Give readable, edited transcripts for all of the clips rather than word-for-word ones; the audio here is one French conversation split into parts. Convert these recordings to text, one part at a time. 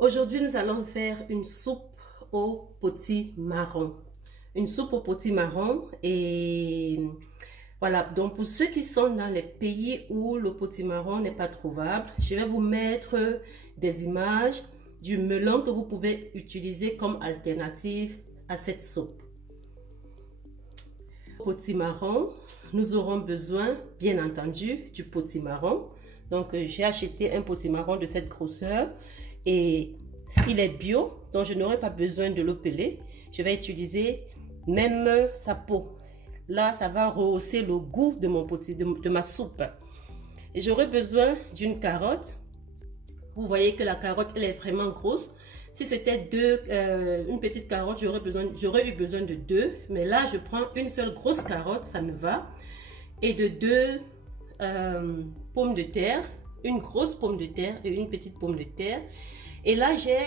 Aujourd'hui, nous allons faire une soupe au potimarron. Une soupe au potimarron et voilà. Donc, pour ceux qui sont dans les pays où le potimarron n'est pas trouvable, je vais vous mettre des images du melon que vous pouvez utiliser comme alternative à cette soupe. Potimarron, nous aurons besoin, bien entendu, du potimarron. Donc, j'ai acheté un potimarron de cette grosseur et s'il est bio, donc je n'aurai pas besoin de le peler. Je vais utiliser même sa peau. Là, ça va rehausser le goût de ma soupe. Et j'aurai besoin d'une carotte. Vous voyez que la carotte, elle est vraiment grosse. Si c'était une petite carotte, j'aurais eu besoin de deux. Mais là, je prends une seule grosse carotte, ça me va. Et de deux pommes de terre, une grosse pomme de terre et une petite pomme de terre. Et là, j'ai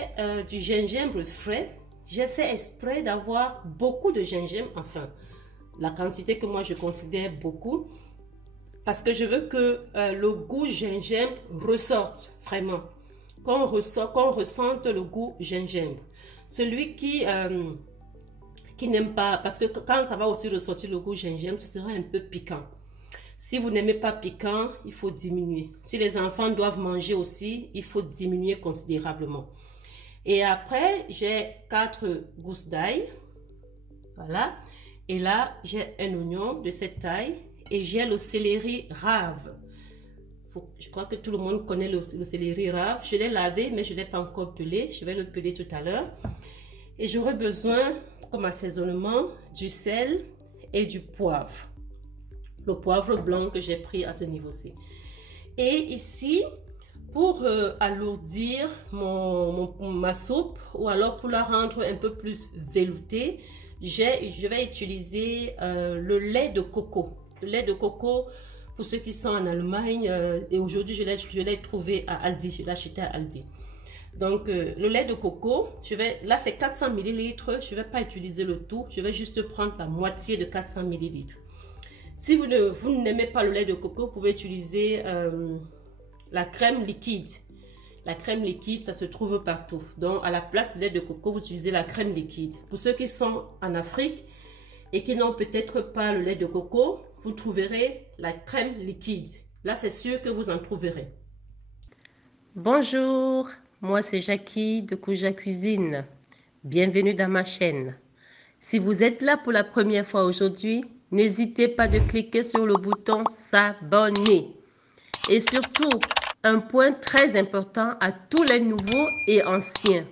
du gingembre frais. J'ai fait exprès d'avoir beaucoup de gingembre, enfin, la quantité que moi je considère beaucoup, parce que je veux que le goût gingembre ressorte vraiment. Qu'on ressente le goût gingembre. Celui qui n'aime pas, parce que quand ça va aussi ressortir le goût gingembre, ce sera un peu piquant. Si vous n'aimez pas piquant, il faut diminuer. Si les enfants doivent manger aussi, il faut diminuer considérablement. Et après, j'ai 4 gousses d'ail. Voilà. Et là, j'ai un oignon de cette taille. Et j'ai le céleri rave. Je crois que tout le monde connaît le céleri rave. Je l'ai lavé, mais je ne l'ai pas encore pelé. Je vais le peler tout à l'heure. Et j'aurai besoin, comme assaisonnement, du sel et du poivre. Le poivre blanc que j'ai pris à ce niveau-ci. Et ici, pour alourdir ma soupe, ou alors pour la rendre un peu plus veloutée, je vais utiliser le lait de coco. Le lait de coco, pour ceux qui sont en Allemagne, et aujourd'hui je l'ai trouvé à Aldi, je l'ai acheté à Aldi. Donc le lait de coco, là c'est 400 ml, je ne vais pas utiliser le tout, je vais juste prendre la moitié de 400 ml. Si vous n'aimez pas le lait de coco, vous pouvez utiliser la crème liquide. La crème liquide, ça se trouve partout. Donc, à la place du lait de coco, vous utilisez la crème liquide. Pour ceux qui sont en Afrique et qui n'ont peut-être pas le lait de coco, vous trouverez la crème liquide. Là, c'est sûr que vous en trouverez. Bonjour, moi c'est Jackie de Kouja Cuisine. Bienvenue dans ma chaîne. Si vous êtes là pour la première fois aujourd'hui, n'hésitez pas de cliquer sur le bouton s'abonner. Et surtout, un point très important à tous les nouveaux et anciens.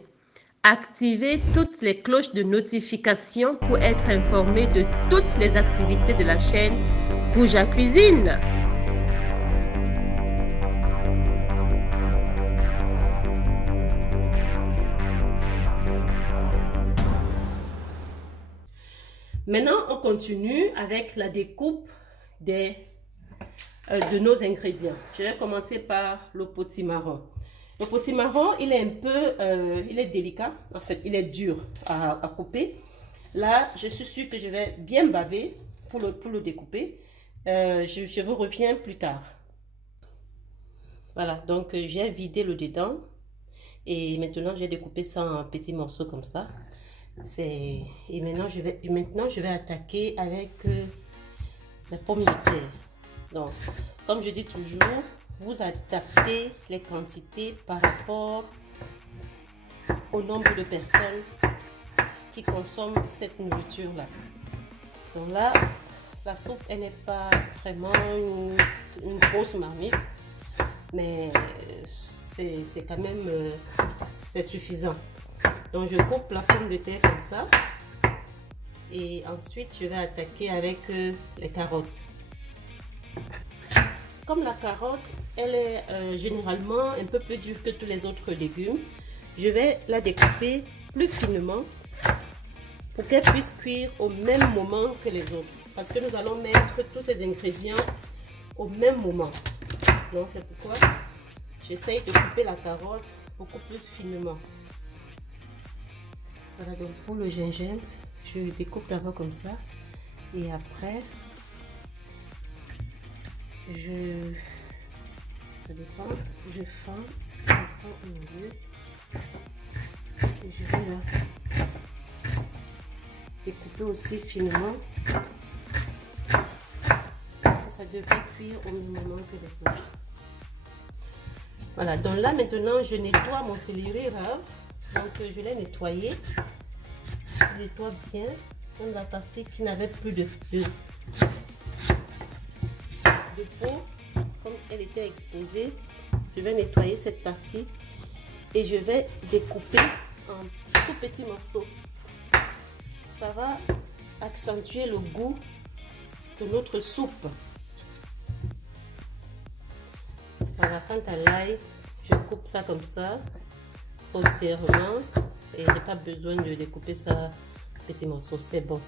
Activez toutes les cloches de notification pour être informé de toutes les activités de la chaîne Kouja Cuisine. Maintenant, on continue avec la découpe de nos ingrédients. Je vais commencer par le potimarron. Le potimarron, il est un peu, il est délicat, en fait, il est dur à couper. Là, je suis sûre que je vais bien baver pour le découper. Je vous reviens plus tard. Voilà, donc j'ai vidé le dedans et maintenant j'ai découpé ça en petits morceaux comme ça. Et maintenant je vais attaquer avec la pomme de terre. Donc, comme je dis toujours, vous adaptez les quantités par rapport au nombre de personnes qui consomment cette nourriture-là. Donc là, la soupe, elle n'est pas vraiment une grosse marmite, mais c'est quand même c'est suffisant. Donc je coupe la pomme de terre comme ça et ensuite je vais attaquer avec les carottes. Comme la carotte, elle est généralement un peu plus dure que tous les autres légumes, je vais la découper plus finement pour qu'elle puisse cuire au même moment que les autres. Parce que nous allons mettre tous ces ingrédients au même moment. Donc c'est pourquoi j'essaye de couper la carotte beaucoup plus finement. Voilà, donc pour le gingembre, je découpe d'abord comme ça et après ça dépend, je fends au milieu Et je vais là découper aussi finement. Parce que ça devrait cuire au même moment que les autres. Voilà, donc là maintenant je nettoie mon céleri rave. Donc je l'ai nettoyé. Je nettoie bien. Comme la partie qui n'avait plus de peau, comme elle était exposée, je vais nettoyer cette partie et je vais découper en tout petits morceaux. Ça va accentuer le goût de notre soupe. Voilà, quant à l'ail, je coupe ça comme ça, grossièrement, et je n'ai pas besoin de découper ça petits morceaux, c'est bon.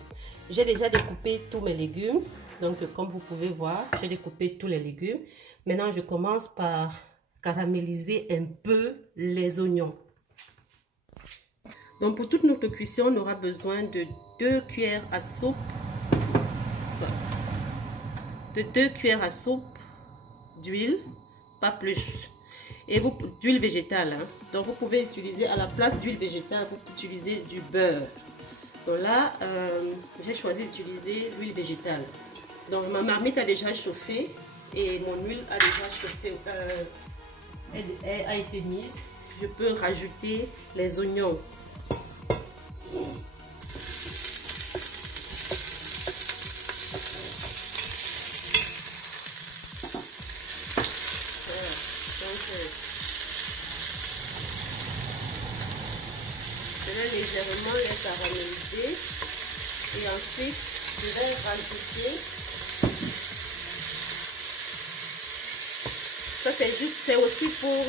J'ai déjà découpé tous mes légumes, donc comme vous pouvez voir, j'ai découpé tous les légumes. Maintenant, je commence par caraméliser un peu les oignons. Donc pour toute notre cuisson, on aura besoin de 2 cuillères à soupe, de 2 cuillères à soupe d'huile, pas plus. Et vous, d'huile végétale, hein. Donc vous pouvez utiliser à la place d'huile végétale, vous pouvez utiliser du beurre. Donc là, j'ai choisi d'utiliser l'huile végétale. Donc ma marmite a déjà chauffé et mon huile a déjà chauffé, elle a été mise. Je peux rajouter les oignons. Légèrement les caraméliser et ensuite je vais rajouter, ça c'est aussi pour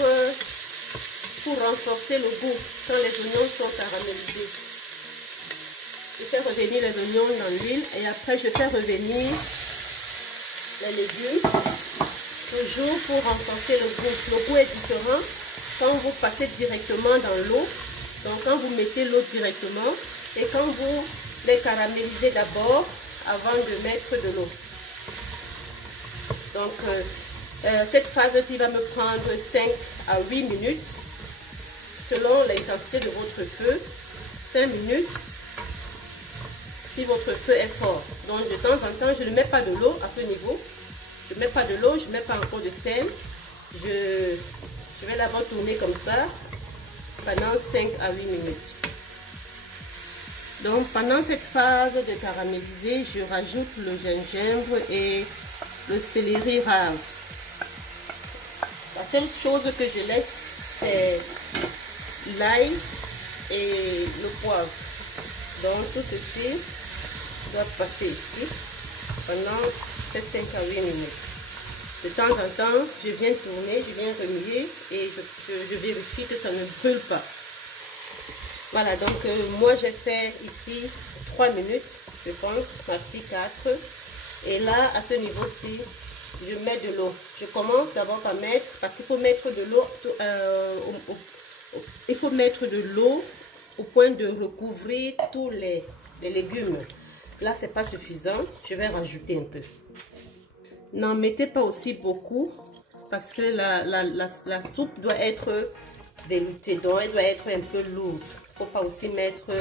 renforcer le goût quand les oignons sont caramélisés. Je fais revenir les oignons dans l'huile et après je fais revenir les légumes, toujours pour renforcer le goût. Le goût est différent quand vous passez directement dans l'eau. Donc quand vous mettez l'eau directement et quand vous les caramélisez d'abord avant de mettre de l'eau. Donc cette phase-ci va me prendre 5 à 8 minutes selon l'intensité de votre feu. 5 minutes si votre feu est fort. Donc de temps en temps, je ne mets pas de l'eau à ce niveau. Je ne mets pas de l'eau, je ne mets pas encore de sel. Je vais d'abord tourner comme ça pendant 5 à 8 minutes. Donc pendant cette phase de caraméliser, je rajoute le gingembre et le céleri rave. La seule chose que je laisse, c'est l'ail et le poivre. Donc tout ceci doit passer ici pendant ces 5 à 8 minutes. De temps en temps, je viens tourner, je viens remuer et je vérifie que ça ne brûle pas. Voilà, donc moi j'ai fait ici 3 minutes, je pense, maxi 4. Et là, à ce niveau-ci, je mets de l'eau. Je commence d'abord par mettre, parce qu'il faut mettre de l'eau, il faut mettre de l'eau au point de recouvrir tous les légumes. Là, c'est pas suffisant, je vais rajouter un peu. N'en mettez pas aussi beaucoup parce que la soupe doit être veloutée, donc elle doit être un peu lourde. Il ne faut pas aussi mettre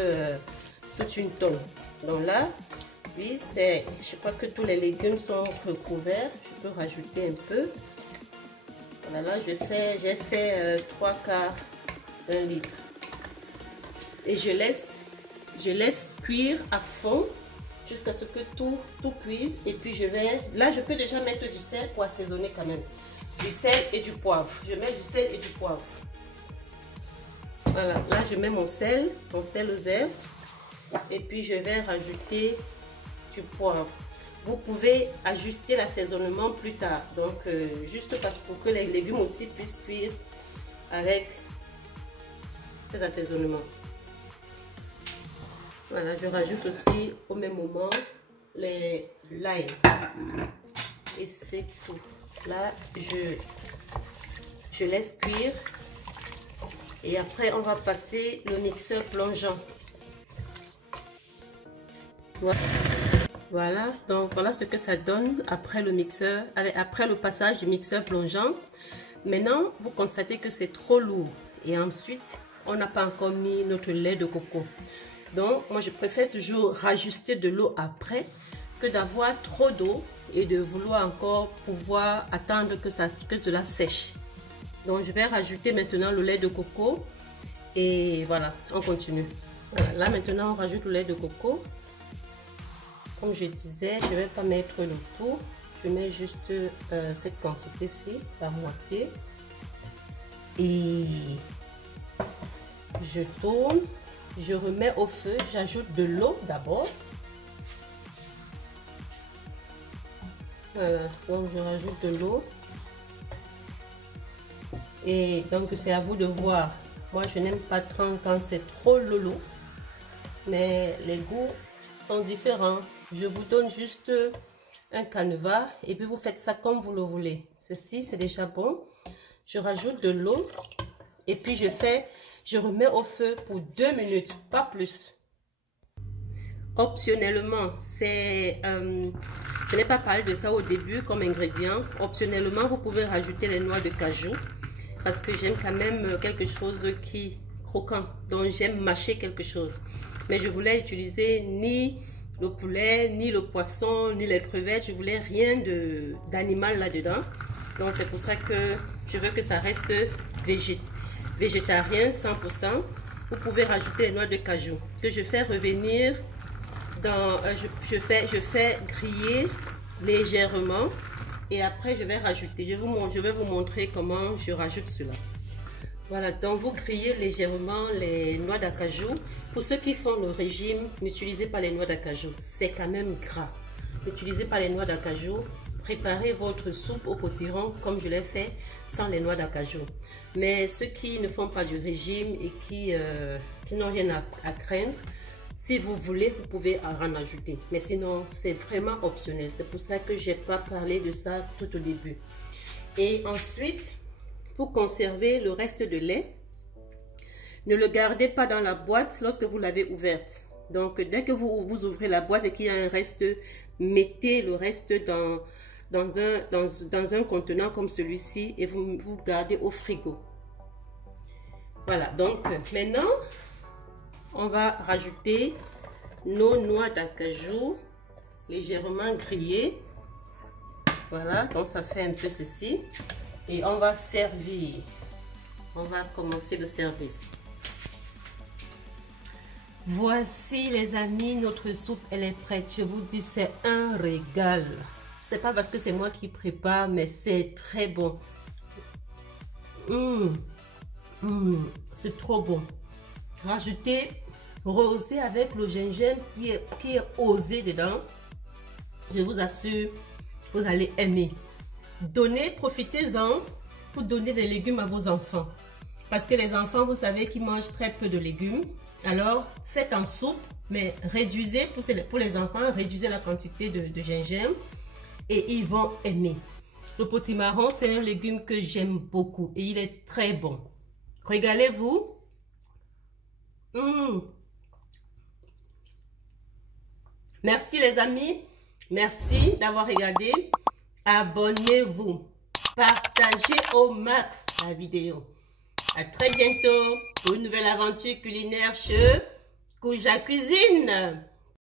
toute une tonne. Donc là, oui, je crois que tous les légumes sont recouverts. Je peux rajouter un peu. Voilà, là j'ai fait 3 quarts d'un litre. Et je laisse cuire à fond jusqu'à ce que tout cuise. Et puis là je peux déjà mettre du sel pour assaisonner quand même. Du sel et du poivre. Je mets du sel et du poivre. Voilà, là je mets mon sel aux herbes. Et puis je vais rajouter du poivre. Vous pouvez ajuster l'assaisonnement plus tard. Donc juste pour que les légumes aussi puissent cuire avec cet assaisonnement. Voilà, je rajoute aussi au même moment l'ail. Et c'est tout. Là, je laisse cuire. Et après, on va passer le mixeur plongeant. Voilà, donc voilà ce que ça donne après le passage du mixeur plongeant. Maintenant, vous constatez que c'est trop lourd. Et ensuite, on n'a pas encore mis notre lait de coco. Donc, moi, je préfère toujours rajuster de l'eau après que d'avoir trop d'eau et de vouloir encore pouvoir attendre que cela sèche. Donc, je vais rajouter maintenant le lait de coco et voilà, on continue. Voilà, là, maintenant, on rajoute le lait de coco. Comme je disais, je ne vais pas mettre le tout. Je mets juste cette quantité-ci, la moitié. Et je tourne. Je remets au feu, j'ajoute de l'eau d'abord. Voilà, donc je rajoute de l'eau. Et donc c'est à vous de voir. Moi je n'aime pas trop quand c'est trop lolo. Mais les goûts sont différents. Je vous donne juste un canevas et puis vous faites ça comme vous le voulez. Ceci c'est déjà bon. Je rajoute de l'eau et puis je remets au feu pour 2 minutes, pas plus. Optionnellement, je n'ai pas parlé de ça au début comme ingrédient. Optionnellement, vous pouvez rajouter les noix de cajou parce que j'aime quand même quelque chose qui est croquant. Donc j'aime mâcher quelque chose. Mais je voulais utiliser ni le poulet, ni le poisson, ni les crevettes. Je voulais rien d'animal là-dedans. Donc c'est pour ça que je veux que ça reste végétarien 100%. Vous pouvez rajouter les noix de cajou que je fais revenir dans je fais griller légèrement et après je vais rajouter. Je vais vous montrer comment je rajoute cela. Voilà, donc vous grillez légèrement les noix d'acajou. Pour ceux qui font le régime, n'utilisez pas les noix d'acajou, c'est quand même gras. N'utilisez pas les noix d'acajou. Préparez votre soupe au potiron comme je l'ai fait sans les noix d'acajou. Mais ceux qui ne font pas du régime et qui n'ont rien à craindre, si vous voulez, vous pouvez en ajouter. Mais sinon, c'est vraiment optionnel. C'est pour ça que je n'ai pas parlé de ça tout au début. Et ensuite, pour conserver le reste de lait, ne le gardez pas dans la boîte lorsque vous l'avez ouverte. Donc, dès que vous ouvrez la boîte et qu'il y a un reste, mettez le reste dans un contenant comme celui-ci et vous gardez au frigo. Voilà, donc maintenant, on va rajouter nos noix d'acajou légèrement grillées. Voilà, donc ça fait un peu ceci. Et on va servir. On va commencer le service. Voici les amis, notre soupe, elle est prête. Je vous dis, c'est un régal. C'est pas parce que c'est moi qui prépare, mais c'est très bon. C'est trop bon. Rajoutez, rehausser avec le gingembre qui est osé dedans. Je vous assure, vous allez aimer. Donnez, profitez-en pour donner des légumes à vos enfants. Parce que les enfants, vous savez qu'ils mangent très peu de légumes. Alors, faites en soupe, mais réduisez, pour les enfants, réduisez la quantité de gingembre et ils vont aimer. Le potimarron, c'est un légume que j'aime beaucoup et il est très bon. Régalez-vous. Merci les amis. Merci d'avoir regardé. Abonnez-vous. Partagez au max la vidéo. À très bientôt pour une nouvelle aventure culinaire chez Kouja Cuisine.